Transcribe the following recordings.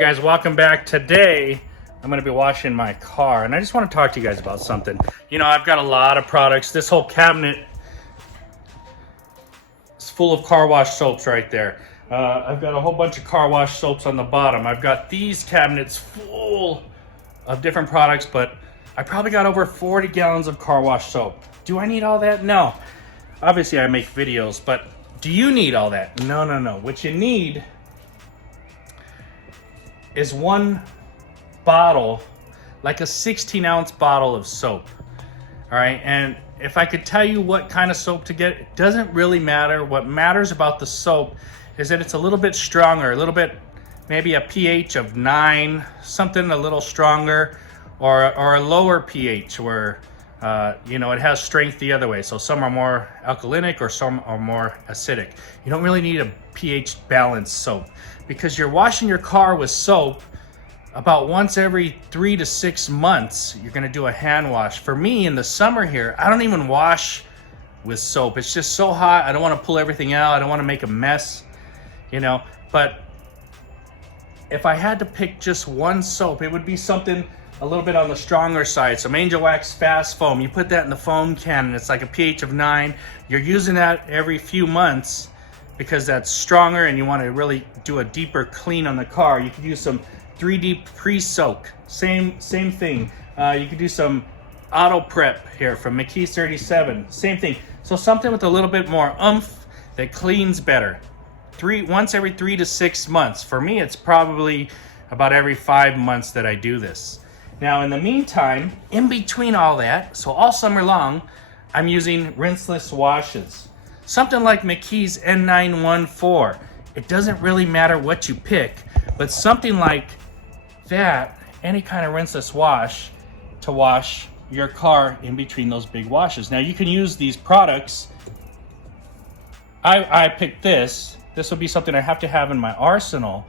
Alright guys, welcome back. Today I'm going to be washing my car and I just want to talk to you guys about something. You know, I've got a lot of products. This whole cabinet is full of car wash soaps right there. I've got a whole bunch of car wash soaps on the bottom. I've got these cabinets full of different products, but I probably got over 40 gallons of car wash soap. Do I need all that? No. Obviously I make videos, but do you need all that? No. What you need is one bottle, like a 16-ounce bottle of soap. All right, and if I could tell you what kind of soap to get, it doesn't really matter. What matters about the soap is that it's a little bit stronger, a little bit, maybe a pH of 9, something a little stronger, or a lower pH where you know, it has strength the other way. So some are more alkalinic or some are more acidic. You don't really need a pH balanced soap because you're washing your car with soap about once every 3 to 6 months. You're gonna do a hand wash. For me, in the summer here, I don't even wash with soap. It's just so hot. I don't wanna pull everything out. I don't wanna make a mess, you know. But if I had to pick just one soap, it would be something a little bit on the stronger side. Some Angel Wax Fast Foam. You put that in the foam can and it's like a pH of 9. You're using that every few months because that's stronger and you want to really do a deeper clean on the car. You could use some 3D pre-soak. Same thing. You could do some Auto Prep here from McKee's 37. Same thing. So something with a little bit more oomph that cleans better. Once every 3 to 6 months. For me, it's probably about every 5 months that I do this. Now, in the meantime, in between all that, so all summer long, I'm using rinseless washes. Something like McKee's N914. It doesn't really matter what you pick, but something like that, any kind of rinseless wash to wash your car in between those big washes. Now, you can use these products. I picked this. This will be something I have to have in my arsenal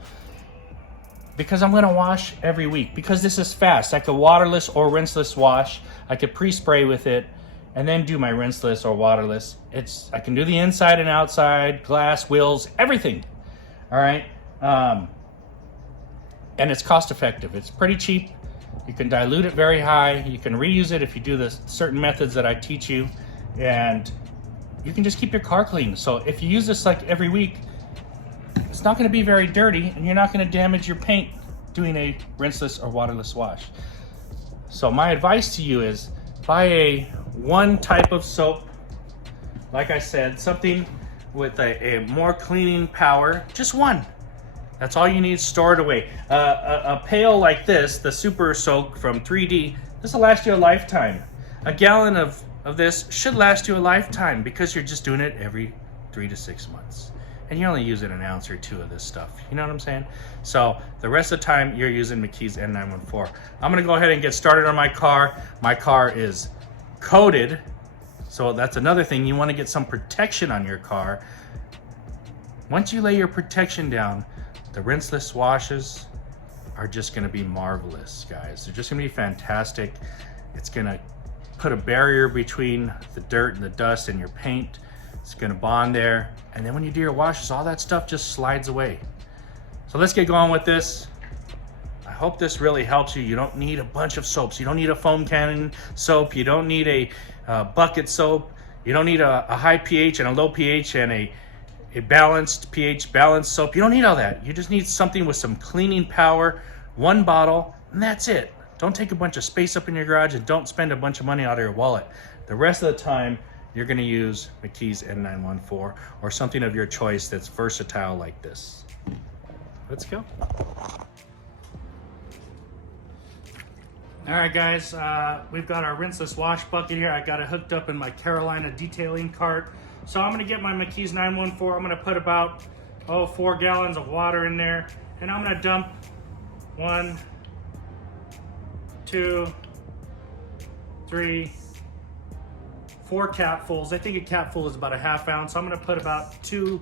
because I'm going to wash every week because this is fast. I could waterless or rinseless wash. I could pre-spray with it and then do my rinseless or waterless. I can do the inside and outside, glass, wheels, everything. All right. And it's cost effective. It's pretty cheap. You can dilute it very high. You can reuse it if you do the certain methods that I teach you. And you can just keep your car clean. So if you use this like every week, it's not going to be very dirty and you're not going to damage your paint doing a rinseless or waterless wash. So my advice to you is buy one type of soap. Like I said, something with a more cleaning power, just one. That's all you need. Store it away. A pail like this, the Super Soak from 3D, this will last you a lifetime. A gallon of this should last you a lifetime because you're just doing it every 3 to 6 months. And you're only using an ounce or two of this stuff. You know what I'm saying? So the rest of the time you're using McKee's N914. I'm gonna go ahead and get started on my car. My car is coated. So that's another thing. You wanna get some protection on your car. Once you lay your protection down, the rinseless washes are just gonna be marvelous, guys. They're just gonna be fantastic. It's gonna put a barrier between the dirt and the dust and your paint. It's gonna bond there. And then when you do your washes, all that stuff just slides away. So let's get going with this. I hope this really helps you. You don't need a bunch of soaps. You don't need a foam cannon soap. You don't need a bucket soap. You don't need a high pH and a low pH and a balanced pH balanced soap. You don't need all that. You just need something with some cleaning power, one bottle, and that's it. Don't take a bunch of space up in your garage and don't spend a bunch of money out of your wallet. The rest of the time, you're gonna use McKee's N914 or something of your choice that's versatile like this. Let's go. All right, guys, we've got our rinseless wash bucket here. I got it hooked up in my Carolina detailing cart. So I'm gonna get my McKee's 914. I'm gonna put about 4 gallons of water in there, and I'm gonna dump 1, 2, 3, 4 capfuls. I think a capful is about a ½ ounce. So I'm gonna put about 2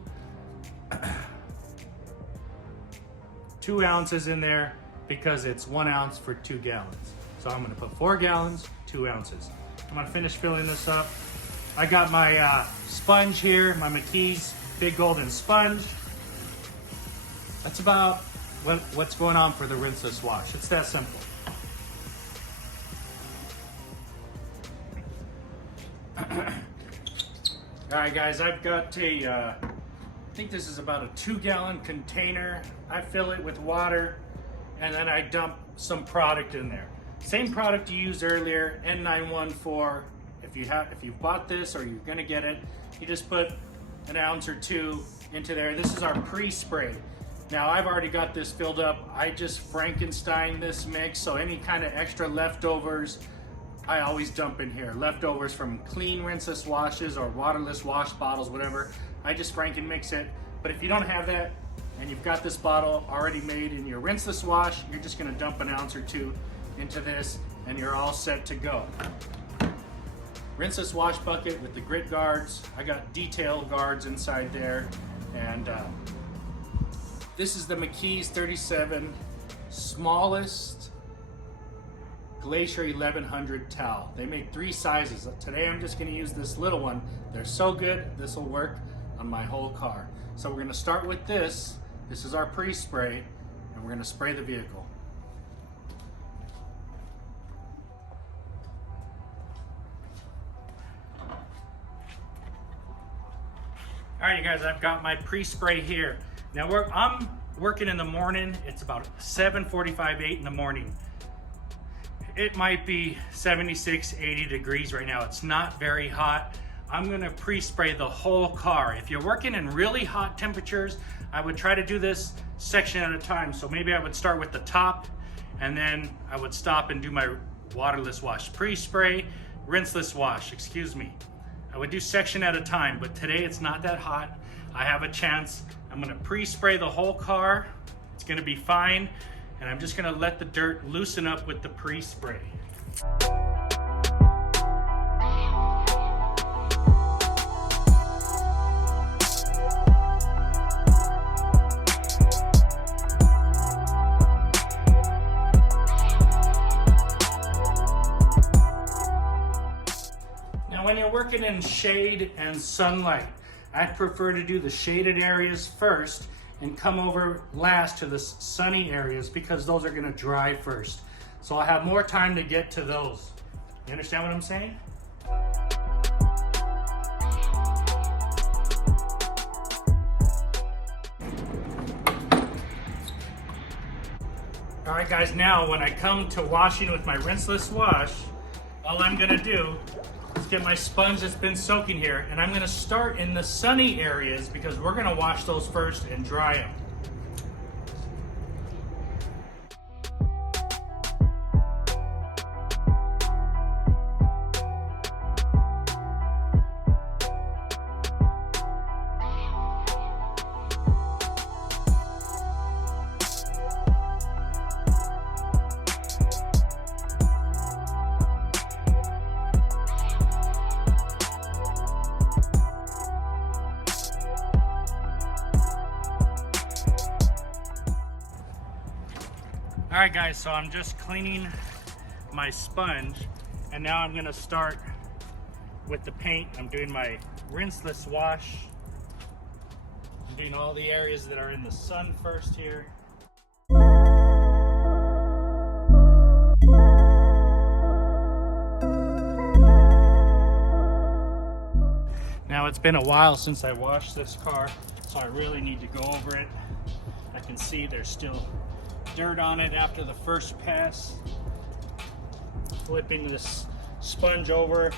ounces in there because it's 1 ounce for 2 gallons. So I'm gonna put 4 gallons, 2 ounces. I'm gonna finish filling this up. I got my sponge here, my McKee's Big Golden Sponge. That's about what's going on for the rinseless wash. It's that simple. All right, guys, I've got I think this is about a 2-gallon container. I fill it with water, and then I dump some product in there. Same product you used earlier, N914. If you bought this or you're gonna get it, you just put an ounce or 2 into there. This is our pre-spray. Now I've already got this filled up. I just Frankenstein this mix, so any kind of extra leftovers, I always dump in here. Leftovers from clean rinseless washes or waterless wash bottles, whatever. I just Franken mix it. But if you don't have that and you've got this bottle already made in your rinseless wash, you're just gonna dump an ounce or 2 into this and you're all set to go. Rinseless wash bucket with the grit guards. I got detail guards inside there. And this is the McKee's 37 smallest Glacier 1100 towel. They make 3 sizes. Today I'm just gonna use this little one. They're so good, this will work on my whole car. So we're gonna start with this. This is our pre-spray, and we're gonna spray the vehicle. All right, you guys, I've got my pre-spray here. Now I'm working in the morning. It's about 7:45, 8 in the morning. It might be 76, 80 degrees right now. It's not very hot. I'm gonna pre-spray the whole car. If you're working in really hot temperatures, I would try to do this section at a time. So maybe I would start with the top, and then I would stop and do my waterless wash. Pre-spray, rinseless wash, excuse me. I would do section at a time, but today it's not that hot. I have a chance. I'm gonna pre-spray the whole car. It's gonna be fine. And I'm just gonna let the dirt loosen up with the pre-spray. Now when you're working in shade and sunlight, I prefer to do the shaded areas first and come over last to the sunny areas because those are gonna dry first. So I'll have more time to get to those. You understand what I'm saying? All right, guys, now when I come to washing with my rinseless wash, all I'm gonna do is get my sponge that's been soaking here, and I'm gonna start in the sunny areas because we're gonna wash those first and dry them. All right, guys, so I'm just cleaning my sponge, and now I'm gonna start with the paint. I'm doing my rinseless wash. I'm doing all the areas that are in the sun first here. Now it's been a while since I washed this car, so I really need to go over it. I can see there's still dirt on it after the first pass. Flipping this sponge over.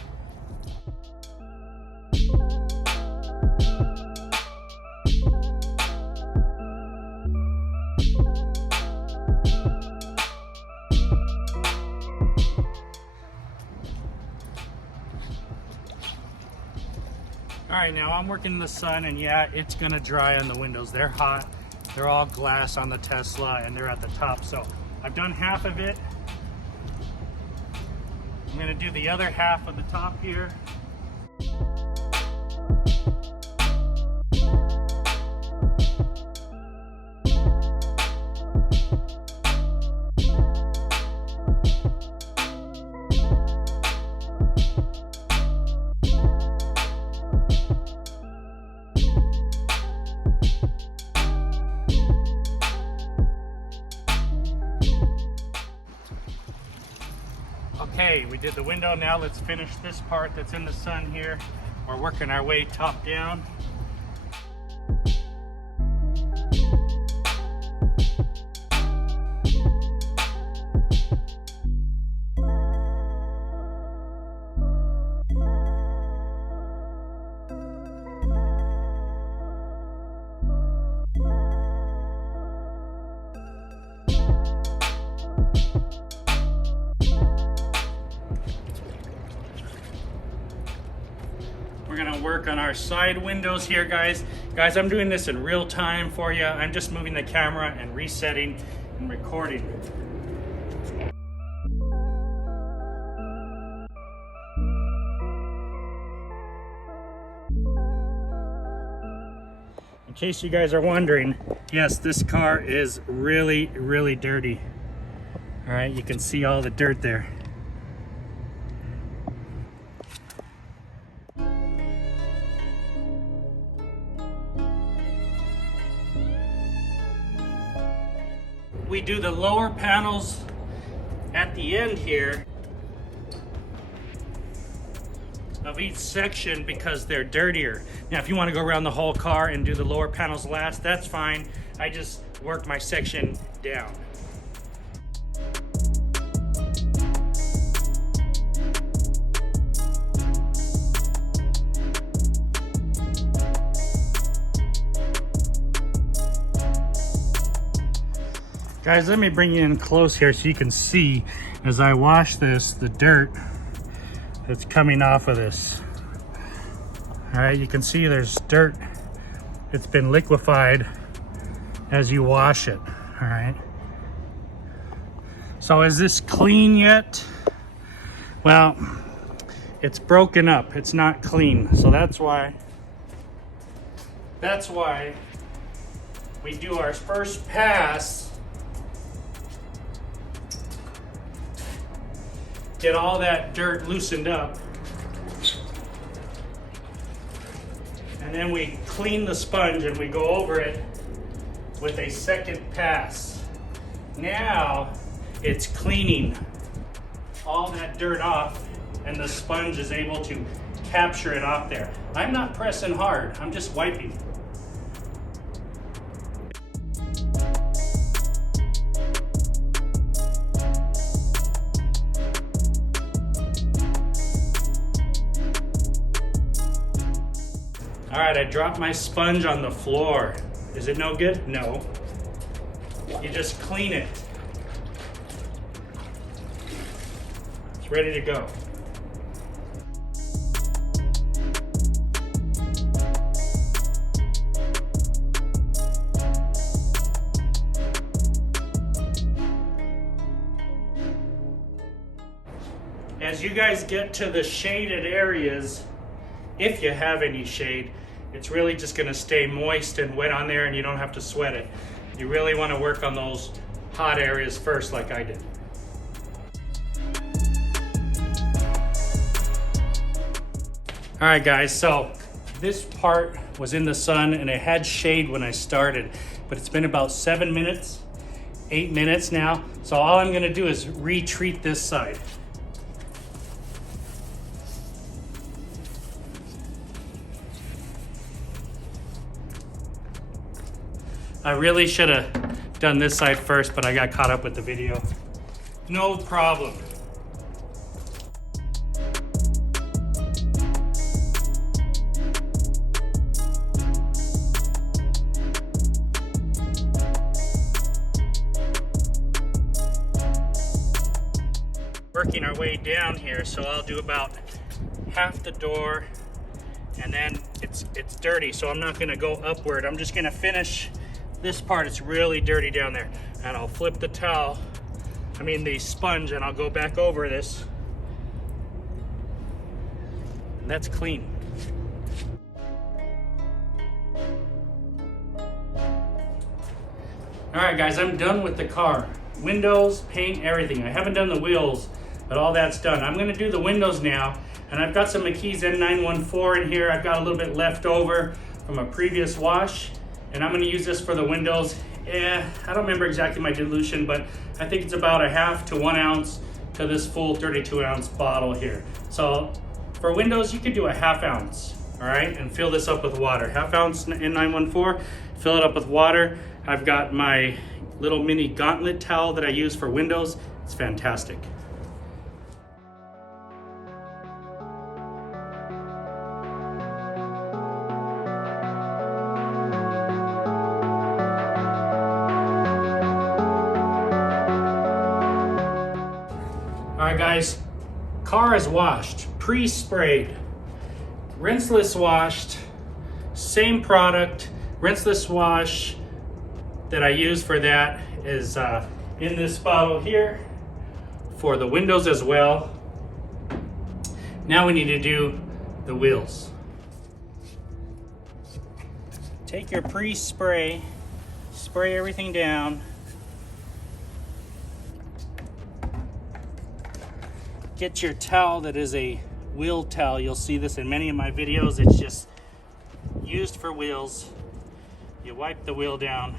All right, now I'm working in the sun, and yeah, it's gonna dry on the windows. They're hot. They're all glass on the Tesla, and they're at the top. So I've done half of it. I'm gonna do the other half of the top here. Okay, we did the window. Now let's finish this part that's in the sun here. We're working our way top down. We're gonna work on our side windows here, guys. Guys, I'm doing this in real time for you. I'm just moving the camera and resetting and recording. In case you guys are wondering, yes, this car is really, really dirty. All right, you can see all the dirt there. We do the lower panels at the end here of each section because they're dirtier. Now, if you want to go around the whole car and do the lower panels last, that's fine. I just work my section down. Guys, let me bring you in close here so you can see as I wash this, the dirt that's coming off of this. All right, you can see there's dirt. It's been liquefied as you wash it, all right? So is this clean yet? Well, it's broken up. It's not clean. So that's why we do our first pass. Get all that dirt loosened up. And then we clean the sponge and we go over it with a second pass. Now it's cleaning all that dirt off and the sponge is able to capture it off there. I'm not pressing hard, I'm just wiping. All right, I dropped my sponge on the floor. Is it no good? No. You just clean it. It's ready to go. As you guys get to the shaded areas, if you have any shade, it's really just going to stay moist and wet on there and you don't have to sweat it. You really want to work on those hot areas first like I did. All right guys, so this part was in the sun and it had shade when I started, but it's been about 7 minutes, 8 minutes now. So all I'm going to do is retreat this side. I really should have done this side first, but I got caught up with the video. No problem. Working our way down here, so I'll do about half the door, and then it's dirty, so I'm not gonna go upward. I'm just gonna finish this part. It's really dirty down there, and I'll flip the the sponge, and I'll go back over this, and that's clean. All right guys, I'm done with the car. Windows, paint, everything. I haven't done the wheels, but all that's done. I'm gonna do the windows now, and I've got some McKee's N914 in here. I've got a little bit left over from a previous wash, and I'm gonna use this for the windows. I don't remember exactly my dilution, but I think it's about a 1/2 to 1 ounce to this full 32 ounce bottle here. So for windows, you could do a ½ ounce, all right, and fill this up with water. ½ ounce N914, fill it up with water. I've got my little mini gauntlet towel that I use for windows. It's fantastic. All right, guys, car is washed, pre-sprayed, rinseless washed, same product. Rinseless wash that I use for that is in this bottle here for the windows as well. Now we need to do the wheels. Take your pre-spray, spray everything down. Get your towel that is a wheel towel. You'll see this in many of my videos. It's just used for wheels. You wipe the wheel down.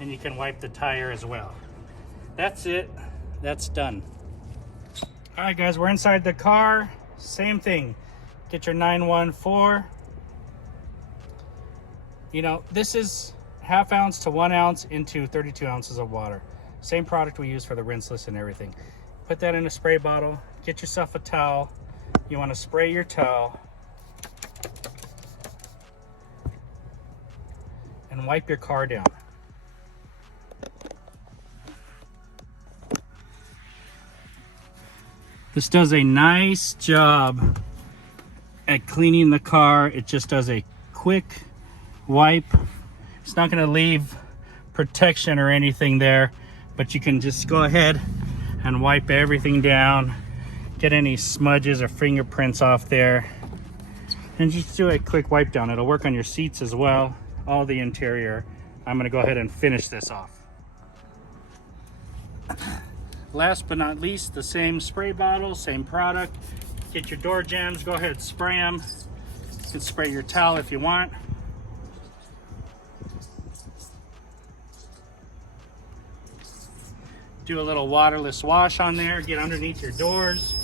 And you can wipe the tire as well. That's it. That's done. All right, guys, we're inside the car. Same thing. Get your 914. You know, this is ½ ounce to 1 ounce into 32 ounces of water. Same product we use for the rinseless and everything. Put that in a spray bottle. Get yourself a towel. You want to spray your towel and wipe your car down. This does a nice job at cleaning the car. It just does a quick wipe. It's not going to leave protection or anything there, but you can just go ahead and wipe everything down. Get any smudges or fingerprints off there, and just do a quick wipe down. It'll work on your seats as well, all the interior. I'm going to go ahead and finish this off. Last but not least, the same spray bottle, same product. Get your door jambs, go ahead, spray them. You can spray your towel if you want. Do a little waterless wash on there, get underneath your doors.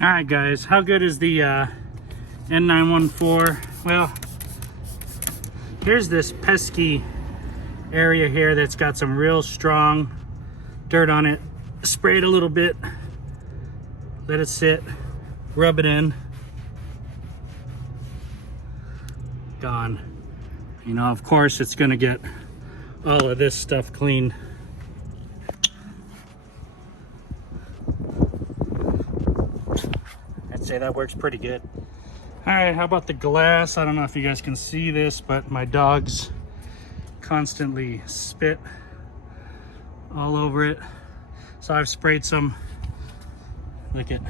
All right, guys, how good is the N914? Well, here's this pesky area here that's got some real strong dirt on it. Spray it a little bit, let it sit, rub it in. Gone. You know, of course, it's gonna get all of this stuff clean. I'd say that works pretty good. All right, how about the glass? I don't know if you guys can see this, but my dogs constantly spit all over it. So I've sprayed some, look at,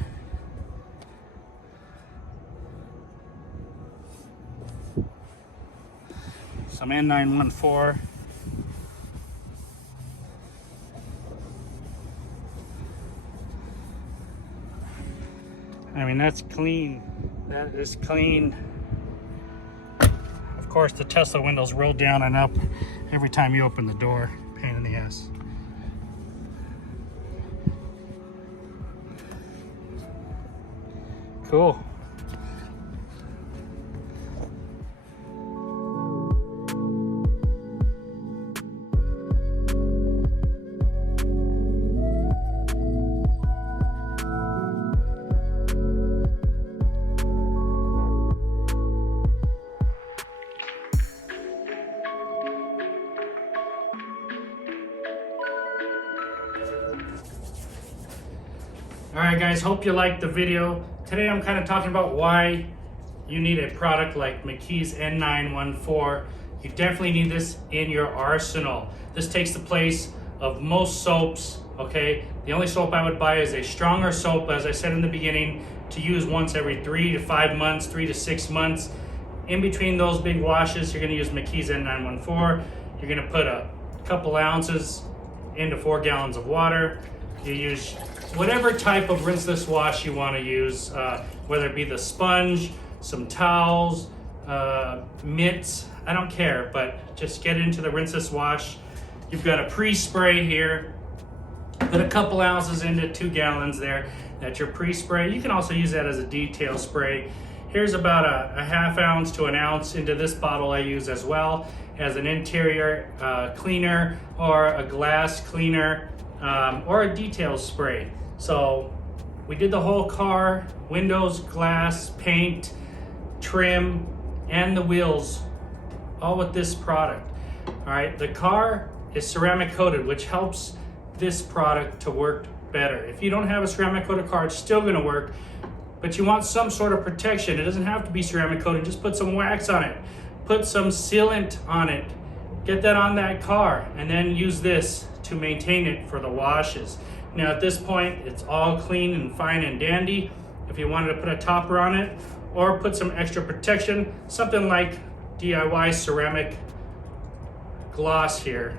some N914. I mean, that's clean. That is clean. Of course, the Tesla windows roll down and up every time you open the door. Pain in the ass. Cool. All right, guys, hope you liked the video. Today I'm kind of talking about why you need a product like McKee's N914. You definitely need this in your arsenal. This takes the place of most soaps, okay? The only soap I would buy is a stronger soap, as I said in the beginning, to use once every 3 to 5 months, 3 to 6 months. In between those big washes, you're gonna use McKee's N914. You're gonna put a couple ounces into 4 gallons of water. You use whatever type of rinseless wash you want to use, whether it be the sponge, some towels, mitts, I don't care, but just get into the rinseless wash. You've got a pre-spray here. Put a couple ounces into 2 gallons there. That's your pre-spray. You can also use that as a detail spray. Here's about a half ounce to an ounce into this bottle I use as well as an interior cleaner or a glass cleaner or a detail spray. So we did the whole car, windows, glass, paint, trim, and the wheels, all with this product. All right, the car is ceramic coated, which helps this product to work better. If you don't have a ceramic coated car, it's still gonna work, but you want some sort of protection. It doesn't have to be ceramic coated, just put some wax on it, put some sealant on it, get that on that car, and then use this to maintain it for the washes. Now at this point, it's all clean and fine and dandy. If you wanted to put a topper on it or put some extra protection, something like DIY ceramic gloss here,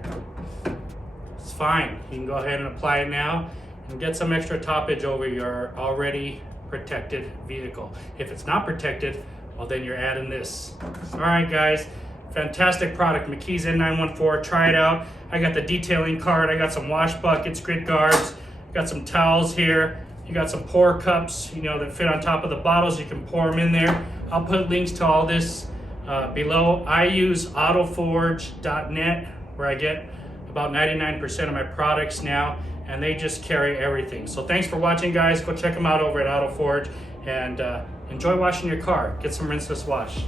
it's fine. You can go ahead and apply it now and get some extra toppage over your already protected vehicle. If it's not protected, well then you're adding this. All right guys, fantastic product, McKee's N914, try it out. I got the detailing card, I got some wash buckets, grit guards, got some towels here. You got some pour cups, you know, that fit on top of the bottles. You can pour them in there. I'll put links to all this below. I use autoforge.net, where I get about 99% of my products now, and they just carry everything. So thanks for watching, guys. Go check them out over at AutoForge, and enjoy washing your car. Get some rinseless wash.